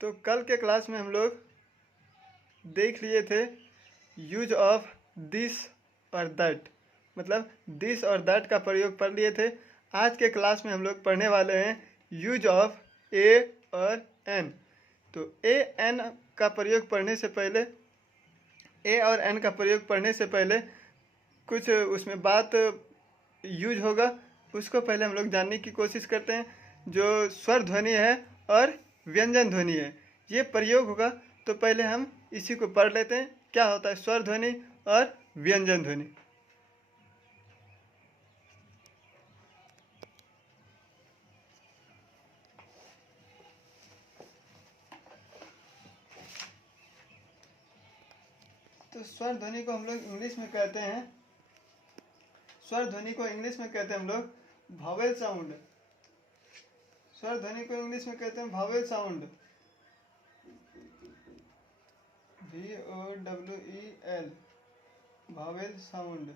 तो कल के क्लास में हम लोग देख लिए थे यूज ऑफ दिस और दैट, मतलब दिस और दैट का प्रयोग पढ़ लिए थे। आज के क्लास में हम लोग पढ़ने वाले हैं यूज ऑफ ए और एन। तो ए एन का प्रयोग पढ़ने से पहले, ए और एन का प्रयोग पढ़ने से पहले कुछ उसमें बात यूज होगा, उसको पहले हम लोग जानने की कोशिश करते हैं। जो स्वर ध्वनि है और व्यंजन ध्वनि है, ये प्रयोग होगा। तो पहले हम इसी को पढ़ लेते हैं, क्या होता है स्वर ध्वनि और व्यंजन ध्वनि। तो स्वर ध्वनि को हम लोग इंग्लिश में कहते हैं, स्वर ध्वनि को इंग्लिश में कहते हैं हम लोग वॉवेल साउंड। स्वर ध्वनि को इंग्लिश में कहते हैं vowel sound, VOWEL, vowel sound,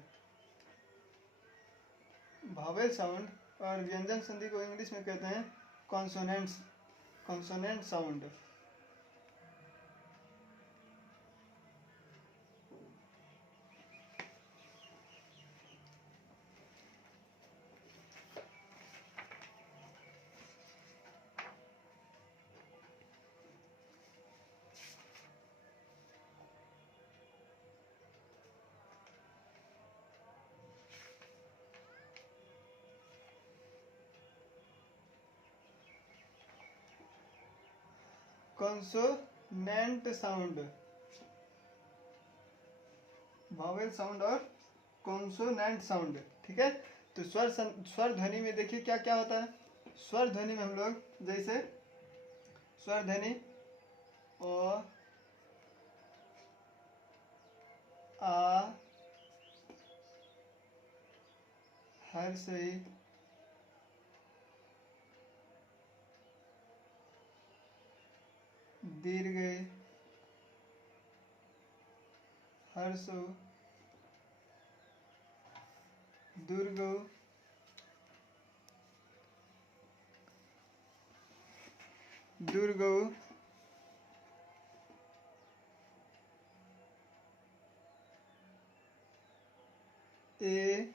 vowel sound. और व्यंजन संधि को इंग्लिश में कहते हैं consonants, consonant sound. Consonant sound, vowel sound और कॉन्सोनेंट साउंड, ठीक है। तो स्वर ध्वनि में देखिए क्या क्या होता है। स्वर ध्वनि में हम लोग जैसे स्वर ध्वनि ओ, आ, हर्षई, दीर्घई, हर्षो, दुर्गो, दुर्गो, ए,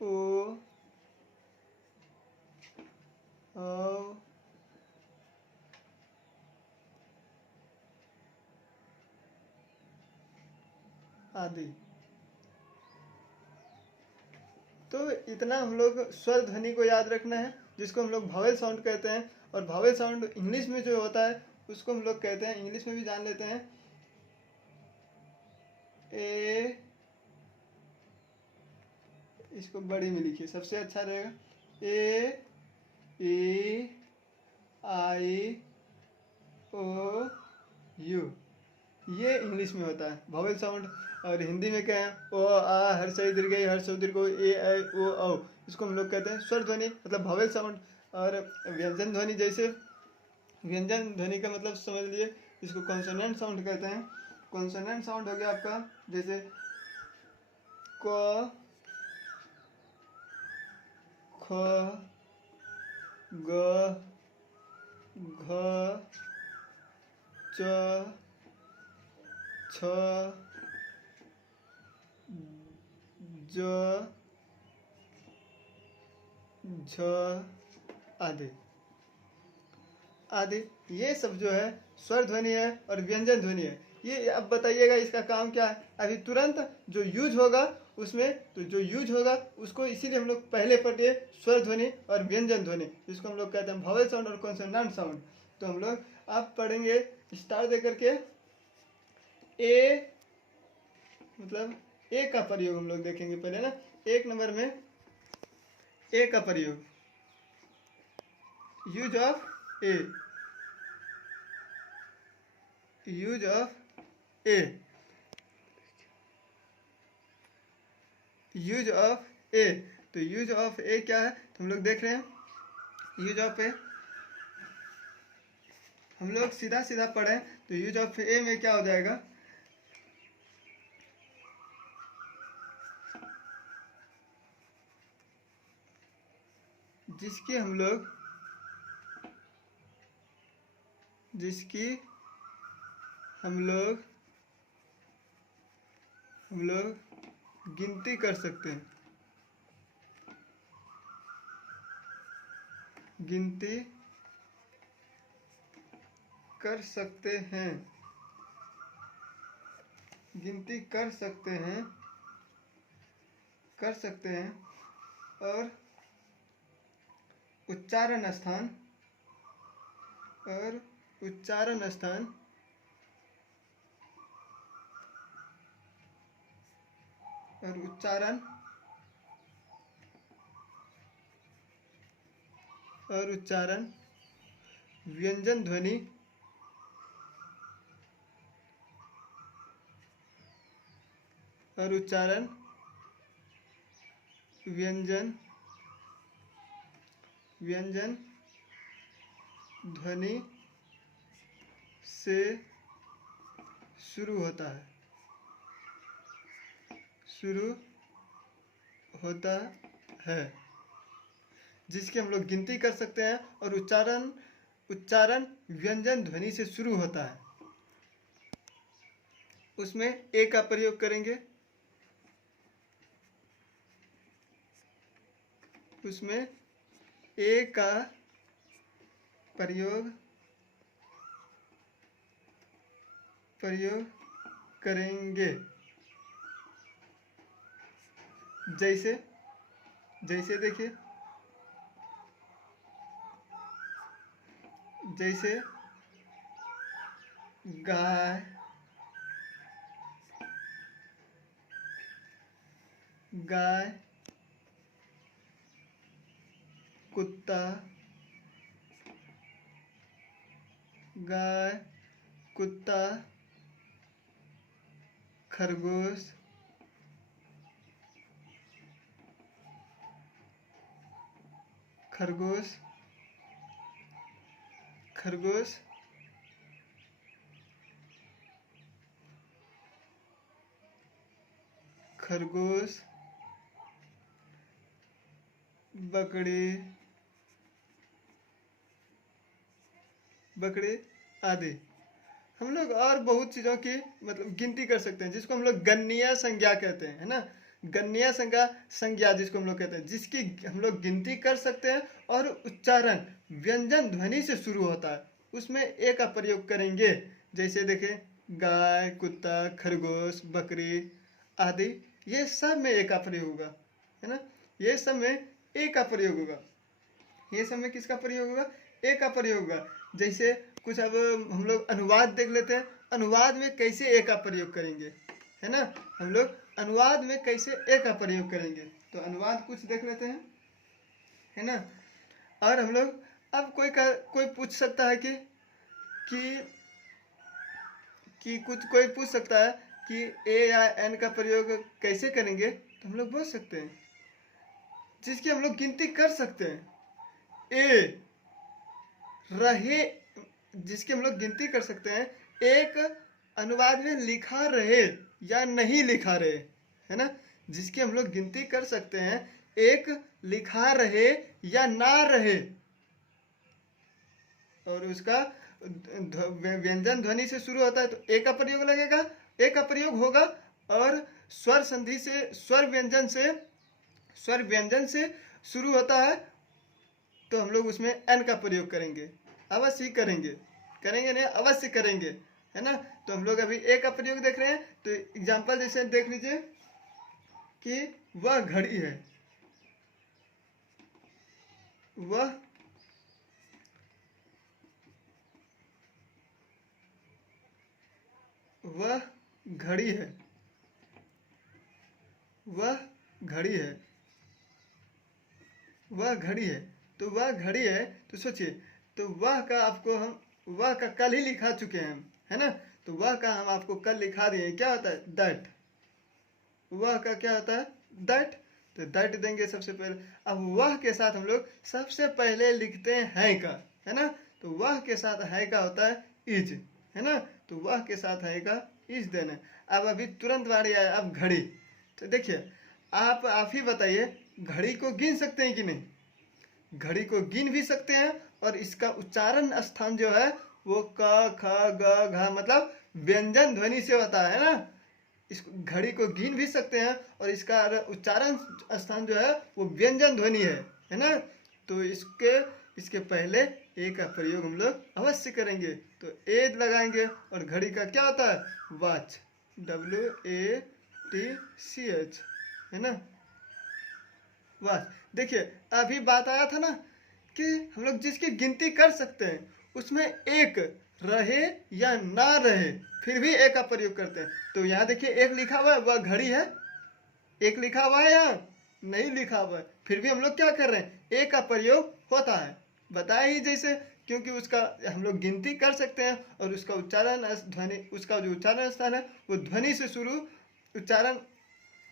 ओ, औ, आदि। तो इतना हम लोग स्वर ध्वनि को याद रखना है, जिसको हम लोग वॉवेल साउंड कहते हैं। और वॉवेल साउंड इंग्लिश में जो होता है उसको हम लोग कहते हैं, इंग्लिश में भी जान लेते हैं, ए, इसको बड़ी में लिखिए सबसे अच्छा रहेगा, ए, ई, आई, ओ, यू। ये इंग्लिश में होता है वॉवेल साउंड। और हिंदी में क्या है, ओ, आ, हर्षई, दीर्घई, हर्षो, दीर्घो, ए, ऐ, ओ, औ, इसको हम लोग कहते हैं स्वर ध्वनि, मतलब वॉवेल साउंड। और व्यंजन ध्वनि, जैसे व्यंजन ध्वनि का मतलब समझ लीजिए, इसको कॉन्सोनेंट साउंड कहते हैं। कॉन्सोनेंट साउंड हो गया आपका जैसे क, ख, ग, घ, च, छ, ज, झ, आदि आदि। ये सब जो है स्वर ध्वनि है और व्यंजन ध्वनि है। ये अब बताइएगा इसका काम क्या है। अभी तुरंत जो यूज होगा उसमें, तो जो यूज होगा उसको इसीलिए हम लोग पहले पढ़िए स्वर ध्वनि और व्यंजन ध्वनि, जिसको हम लोग कहते हैं वॉवेल साउंड और कॉन्सोनेंट साउंड। तो हम लोग अब पढ़ेंगे स्टार दे करके। ए, मतलब ए का प्रयोग हम लोग देखेंगे पहले ना। एक नंबर में ए का प्रयोग, use of a, use of a, use of a. तो यूज ऑफ ए क्या है, तो हम लोग देख रहे हैं यूज ऑफ ए। हम लोग सीधा सीधा पढ़े तो यूज ऑफ ए में क्या हो जाएगा, जिसकी हम लोग गिनती कर सकते हैं, गिनती कर सकते हैं, गिनती कर सकते हैं, कर सकते हैं। और उच्चारण स्थान, और उच्चारण स्थान और उच्चारण और उच्चारण व्यंजन ध्वनि और उच्चारण व्यंजन ध्वनि से शुरू होता है, जिसकी हम लोग गिनती कर सकते हैं। और उच्चारण व्यंजन ध्वनि से शुरू होता है, उसमें ए का प्रयोग करेंगे, उसमें ए का प्रयोग करेंगे। जैसे देखिए, जैसे गाय, कुत्ता, खरगोश, बकरी आदि। हम लोग और बहुत चीज़ों की मतलब गिनती कर सकते हैं, जिसको हम लोग गणनीय संज्ञा कहते हैं, है ना। गणनीय संज्ञा जिसको हम लोग कहते हैं, जिसकी हम लोग गिनती कर सकते हैं और उच्चारण व्यंजन ध्वनि से शुरू होता है, उसमें ए का प्रयोग करेंगे। जैसे देखें, गाय, कुत्ता, खरगोश, बकरी आदि, ये सब में ए का प्रयोग होगा, है ना। ये सब में ए का प्रयोग होगा, ये सब में किसका प्रयोग होगा? ए का प्रयोग होगा। जैसे कुछ अब हम लोग अनुवाद देख लेते हैं, अनुवाद में कैसे ए का प्रयोग करेंगे, है ना। हम लोग अनुवाद में कैसे ए का प्रयोग करेंगे, तो अनुवाद कुछ देख लेते हैं, है ना। और हम लोग अब कोई पूछ सकता है कि कोई पूछ सकता है कि ए या एन का प्रयोग कैसे करेंगे, तो हम लोग बोल सकते हैं, जिसकी हम लोग गिनती कर सकते हैं। ए रहे, जिसकी हम लोग गिनती कर सकते हैं, एक अनुवाद में लिखा रहे या नहीं लिखा रहे, है ना। जिसकी हम लोग गिनती कर सकते हैं, एक लिखा रहे या ना रहे, और उसका व्यंजन ध्वनि से शुरू होता है, तो ए का प्रयोग लगेगा, ए का प्रयोग होगा। और स्वर संधि से, स्वर व्यंजन से शुरू होता है, तो हम लोग उसमें एन का प्रयोग करेंगे, अवश्य ही करेंगे नहीं, अवश्य करेंगे, है ना। तो हम लोग अभी ए का प्रयोग देख रहे हैं, तो एग्जाम्पल जैसे देख लीजिए कि वह घड़ी है, वह घड़ी है, वह घड़ी है, वह घड़ी है। तो वह घड़ी है, तो सोचिए, तो वह का आपको हम वह का कल ही लिखा चुके हैं हम, है ना। तो वह का हम आपको कल लिखा दिए, क्या होता है? दैट। वह का क्या होता है? दैट। तो दैट देंगे सबसे पहले। अब वह के साथ हम लोग सबसे पहले लिखते हैं का, है ना। तो वह के साथ है का होता है इज, है ना। तो वह के साथ है का इज देना। अब अभी तुरंत बारी आया, अब घड़ी। तो देखिए, आप ही बताइए, घड़ी को गिन सकते हैं कि नहीं? घड़ी को गिन भी सकते हैं और इसका उच्चारण स्थान जो है वो क ख ग घ मतलब व्यंजन ध्वनि से होता है ना। इस घड़ी को गिन भी सकते हैं और इसका उच्चारण स्थान जो है वो व्यंजन ध्वनि है ना। तो इसके पहले ए का प्रयोग हम लोग अवश्य करेंगे। तो ए लगाएंगे और घड़ी का क्या होता है, वॉच, WATCH, है ना, वॉच। देखिए अभी बात आया था ना कि हम लोग जिसकी गिनती कर सकते हैं उसमें एक रहे या ना रहे फिर भी ए का प्रयोग करते हैं। तो यहाँ देखिए एक लिखा हुआ है, वह घड़ी है, एक लिखा हुआ है, यहाँ नहीं लिखा हुआ है, फिर भी हम लोग क्या कर रहे हैं, ए का प्रयोग होता है। बताया ही जैसे, क्योंकि उसका हम लोग गिनती कर सकते हैं और उसका उच्चारण ध्वनि, उसका जो उच्चारण स्थान है वो ध्वनि से शुरू, उच्चारण,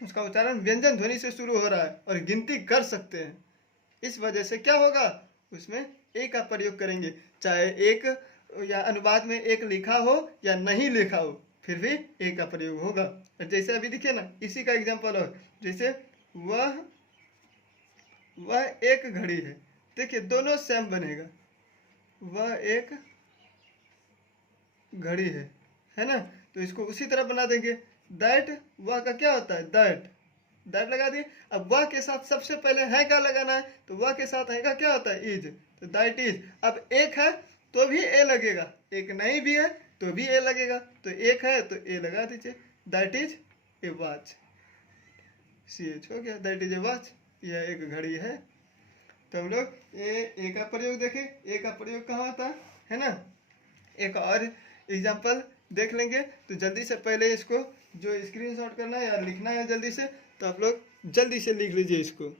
उसका उच्चारण व्यंजन ध्वनि से शुरू हो रहा है और गिनती कर सकते हैं। इस वजह से क्या होगा, उसमें ए का प्रयोग करेंगे, चाहे एक या अनुवाद में एक लिखा हो या नहीं लिखा हो फिर भी ए का प्रयोग होगा। और जैसे अभी देखिए ना, इसी का एग्जांपल हो, जैसे वह एक घड़ी है, देखिए दोनों सेम बनेगा, वह एक घड़ी है ना। तो इसको उसी तरह बना देंगे। दैट, वह का क्या होता है, दैट लगा दिए। अब वह के साथ सबसे पहले है का लगाना है, तो वह के साथ है का क्या होता है, इज, तो दैट इज। अब एक है तो भी ए लगेगा, एक नहीं भी है तो भी ए लगेगा, तो एक है तो ए लगा दीजिए, that is a watch, CH हो गया, दैट इज ए वॉच, यह एक घड़ी है। तो हम लोग ए का प्रयोग देखें, ए का प्रयोग कहाँ होता है ना। एक और एग्जांपल देख लेंगे। तो जल्दी से पहले इसको जो स्क्रीनशॉट करना है या लिखना है जल्दी से, तो आप लोग जल्दी से लिख लीजिए इसको।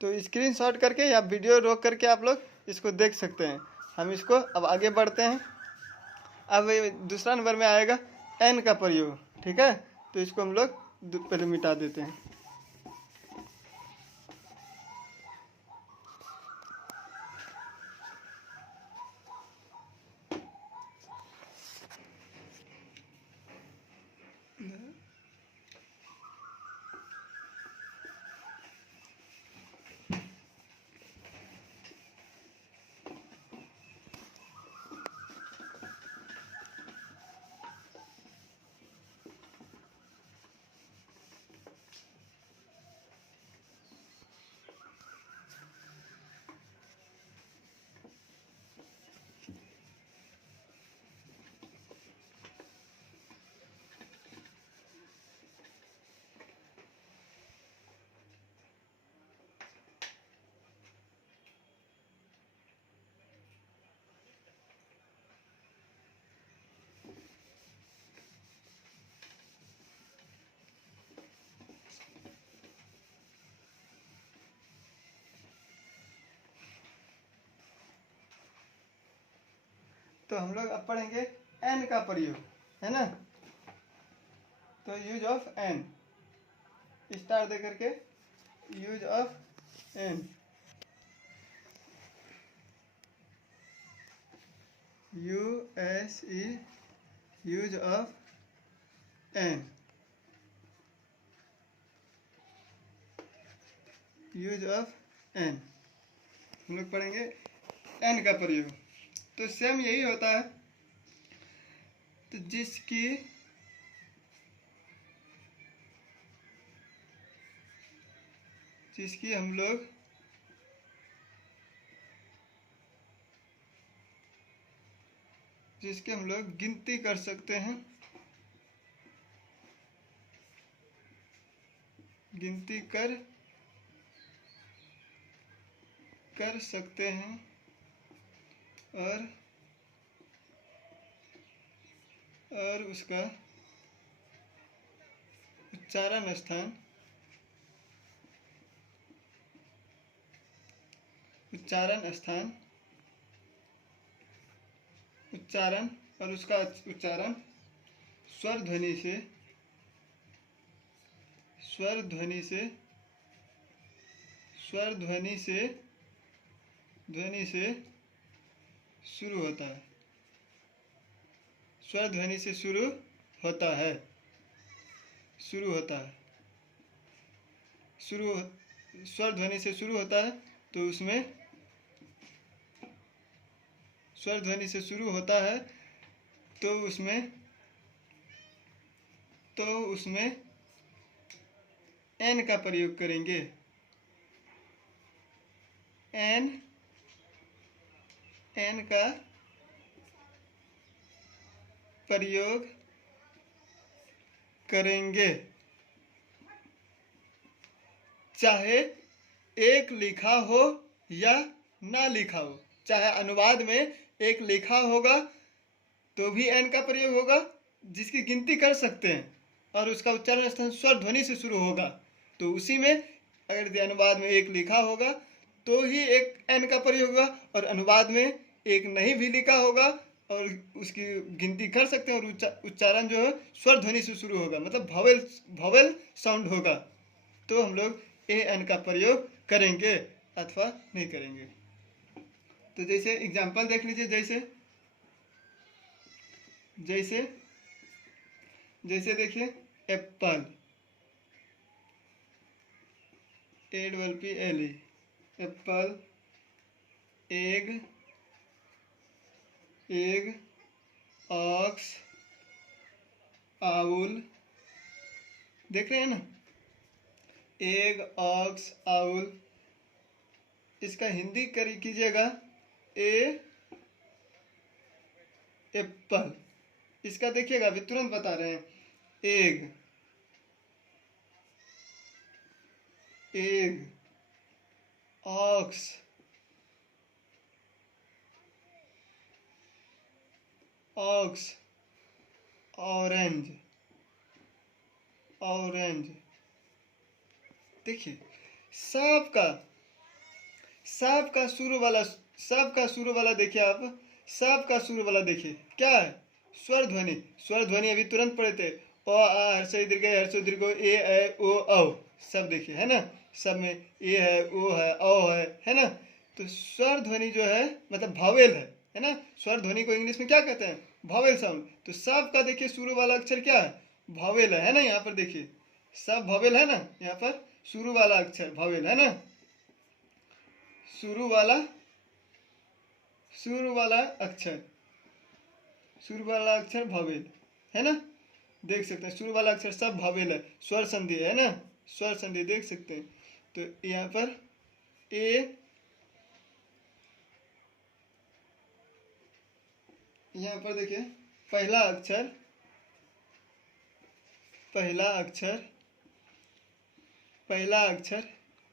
तो स्क्रीनशॉट करके या वीडियो रोक करके आप लोग इसको देख सकते हैं। हम इसको अब आगे बढ़ते हैं। अब दूसरा नंबर में आएगा एन का प्रयोग, ठीक है। तो इसको हम लोग पहले मिटा देते हैं। तो हम लोग अब पढ़ेंगे एन का प्रयोग, है ना। तो यूज ऑफ एन, स्टार दे करके use of an, USE, use of an, use of an. हम लोग पढ़ेंगे एन का प्रयोग। तो सेम यही होता है। तो जिसकी हम लोग गिनती कर सकते हैं, गिनती कर सकते हैं और उसका उच्चारण स्थान उच्चारण और उसका उच्चारण स्वर ध्वनि से शुरू होता है। स्वर ध्वनि से शुरू होता है। स्वर ध्वनि से शुरू होता है तो उसमें स्वर ध्वनि से शुरू होता है तो उसमें एन का प्रयोग करेंगे। एन का प्रयोग करेंगे, चाहे एक लिखा हो या ना लिखा हो। चाहे अनुवाद में एक लिखा होगा तो भी एन का प्रयोग होगा, जिसकी गिनती कर सकते हैं, और उसका उच्चारण स्थान स्वर ध्वनि से शुरू होगा। तो उसी में अगर अनुवाद में एक लिखा होगा तो ही एक एन का प्रयोग होगा, और अनुवाद में एक नहीं भी लिखा होगा और उसकी गिनती कर सकते हैं, और उच्चारण जो है स्वर ध्वनि से शुरू होगा, मतलब भवेल साउंड होगा, तो हम लोग ए एन का प्रयोग करेंगे अथवा नहीं करेंगे। तो जैसे एग्जाम्पल देख लीजिए, जैसे देखिए apple, APPLE, apple, egg, ox, owl, देख रहे हैं ना, एग, ऑक्स, आउल। इसका हिंदी कीजिएगा एप्पल। इसका देखिएगा, अभी तुरंत बता रहे हैं, एग, ऑक्स, ऑरेंज। देखिए सबका शुरू वाला देखिए आप, सबका शुरू वाला देखिए क्या है, स्वर ध्वनि अभी तुरंत पढ़े थे, अ आ हर्षई दीर्घ ए ऐ ओ औ, सब देखिए है ना, सब में ए है, ओ है, औ है ना। तो स्वर ध्वनि जो है मतलब भावेल है ना। स्वर ध्वनि को इंग्लिश में क्या कहते हैं, भावेल साउंड। तो सबका देखिए शुरू वाला अक्षर क्या है, भावेल है ना। यहाँ पर देखिए सब भावेल है ना, यहाँ पर शुरू वाला अक्षर भावेल है ना, शुरू वाला अक्षर भावेल है ना। देख सकते हैं शुरू वाला अक्षर सब भावेल है, स्वर संधि है ना, स्वर संधि देख सकते हैं। तो यहाँ पर यहाँ पर देखिए पहला अक्षर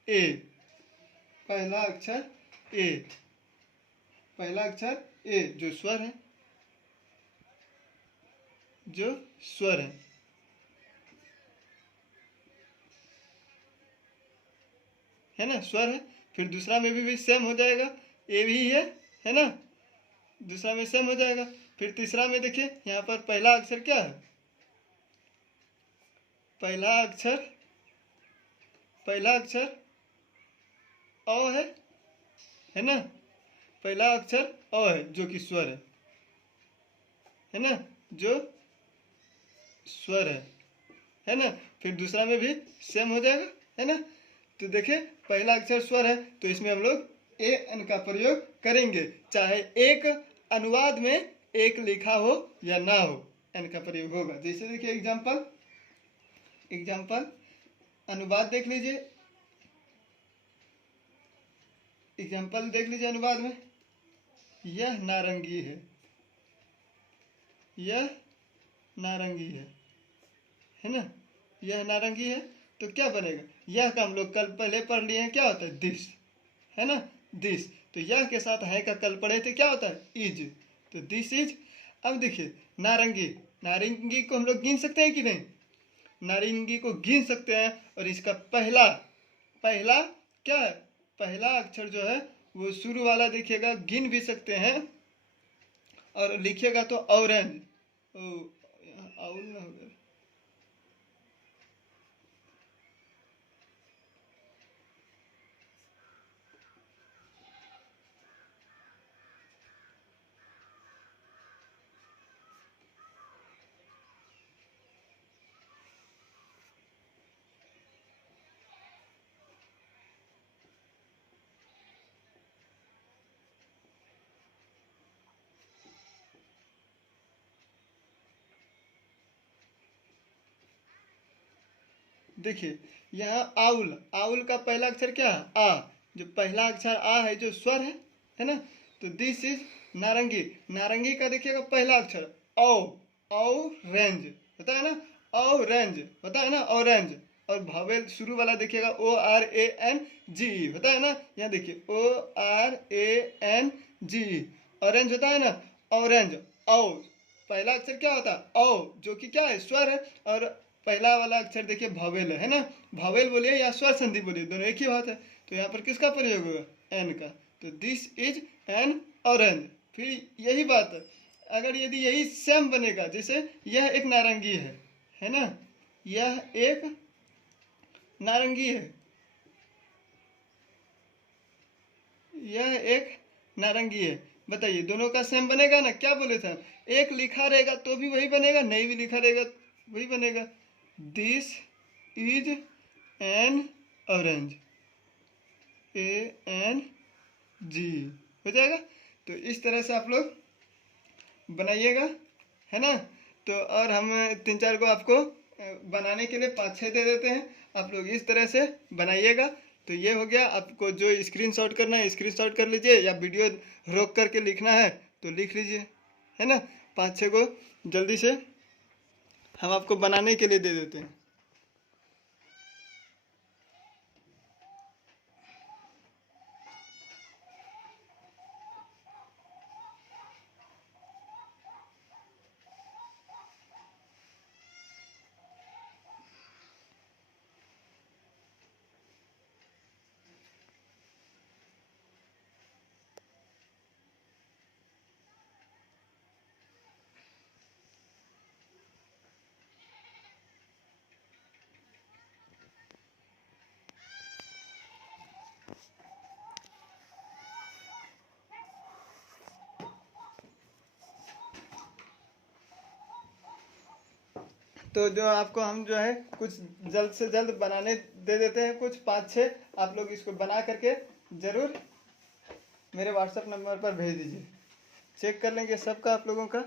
ए, पहला अक्षर ए जो स्वर है ना, स्वर है। फिर दूसरा में भी सेम हो जाएगा, ए भी है ना, दूसरा में सेम हो जाएगा। फिर तीसरा में देखिए यहाँ पर पहला अक्षर क्या है, पहला अक्षर अ है ना, पहला अक्षर अ है जो कि स्वर है ना, जो स्वर है ना। फिर दूसरा में भी सेम हो जाएगा है ना। तो देखिए पहला अक्षर स्वर है तो इसमें हम लोग ए एन का प्रयोग करेंगे, चाहे एक अनुवाद में एक लिखा हो या ना हो, एन का प्रयोग होगा। जैसे देखिए एग्जाम्पल अनुवाद देख लीजिए, एग्जाम्पल देख लीजिए अनुवाद में, यह नारंगी है ना, यह नारंगी है। तो क्या बनेगा, यह का हम लोग कल पहले पढ़ लिए हैं, क्या होता है दिस है ना, दिस। तो यह के साथ है का कल पढ़े थे, क्या होता है इज। तो दिस इज। अब देखिए नारंगी, नारंगी को हम लोग गिन सकते हैं कि नहीं, नारंगी को गिन सकते हैं। और इसका पहला पहला क्या है, पहला अक्षर जो है वो शुरू वाला देखिएगा, गिन भी सकते हैं। और लिखिएगा तो ऑरेंज, आउल ना हो गया। देखिए यहाँ आउल, आउल का पहला अक्षर क्या है, आ। जो पहला अक्षर आ है जो स्वर है ना। तो दिस इज नारंगी, नारंगी का देखिएगा पहला अक्षर औ, ऑरेंज होता है ना, ऑरेंज होता है ना, ऑरेंज। और भावेल शुरू वाला देखिएगा ORANG होता है ना, यहाँ देखिए ORANG, ऑरेंज होता है ना, ऑरेंज। औ पहला अक्षर क्या होता है औ, जो कि क्या है स्वर है। और पहला वाला अक्षर देखिए भावेल है ना, भावेल बोलिए या स्वर संधि बोलिए, दोनों एक ही बात है। तो यहाँ पर किसका प्रयोग होगा, एन का। तो दिस इज एन ऑरेंज। फिर यही बात है, अगर यदि यही सेम बनेगा, जैसे यह एक नारंगी है ना, यह एक नारंगी है, यह एक नारंगी है। बताइए दोनों का सेम बनेगा ना, क्या बोले थे हम, एक लिखा रहेगा तो भी वही बनेगा, नहीं भी लिखा रहेगा वही बनेगा। This is an orange, ANG हो जाएगा। तो इस तरह से आप लोग बनाइएगा, है ना। तो और हम 3-4 को आपको बनाने के लिए 5-6 दे देते हैं, आप लोग इस तरह से बनाइएगा। तो ये हो गया, आपको जो स्क्रीनशॉट करना है स्क्रीनशॉट कर लीजिए, या वीडियो रोक करके लिखना है तो लिख लीजिए, है ना। 5-6 को जल्दी से हम आपको बनाने के लिए दे देते हैं। तो जो आपको हम जो है कुछ जल्द से जल्द बनाने दे देते हैं, कुछ 5-6 आप लोग इसको बना करके ज़रूर मेरे व्हाट्सएप नंबर पर भेज दीजिए, चेक कर लेंगे सबका आप लोगों का,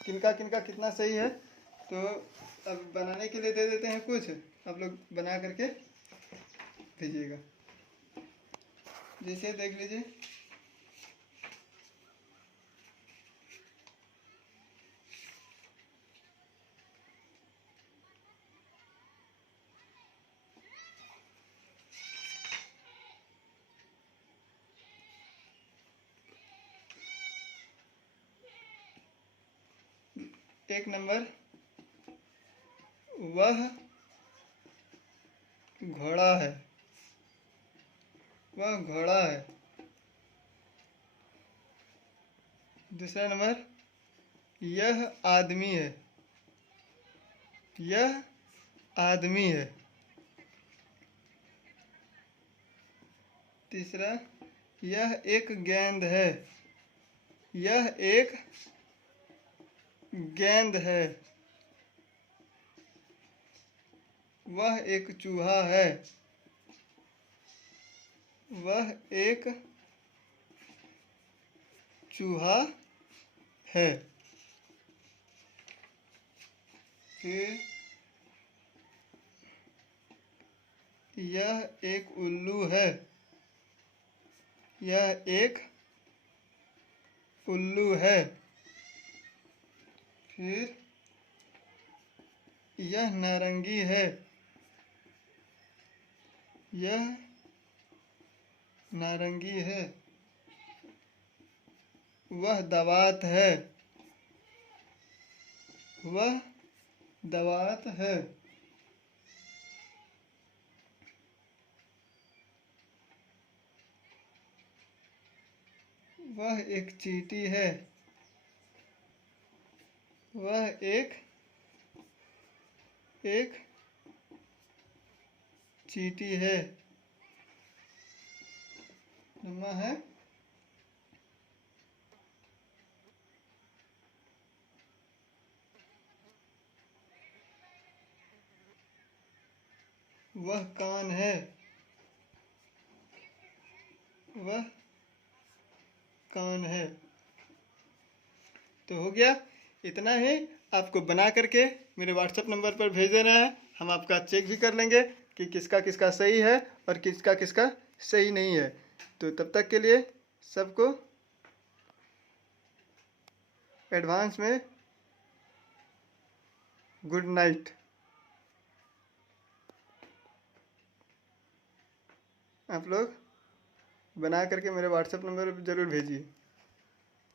किनका किनका कितना सही है। तो अब बनाने के लिए दे देते हैं कुछ, आप लोग बना करके भेजिएगा। जैसे देख लीजिए, एक नंबर, वह घोड़ा है, वह घोड़ा है। दूसरा नंबर, यह आदमी है, यह आदमी है। तीसरा, यह एक गेंद है, यह एक गेंद है। वह एक चूहा है, वह एक चूहा है। फिर यह एक उल्लू है, यह एक उल्लू है। फिर यह नारंगी है, यह नारंगी है। वह दवात है। वह दवात है। वह एक चींटी है। वह एक चींटी है। नम्मा है। वह कान है। वह कान है। तो हो गया, इतना ही। आपको बना करके मेरे व्हाट्सएप नंबर पर भेज देना है। हम आपका चेक भी कर लेंगे कि किसका किसका सही है और किसका किसका सही नहीं है। तो तब तक के लिए सबको एडवांस में गुड नाइट। आप लोग बना करके मेरे व्हाट्सएप नंबर पर ज़रूर भेजिए।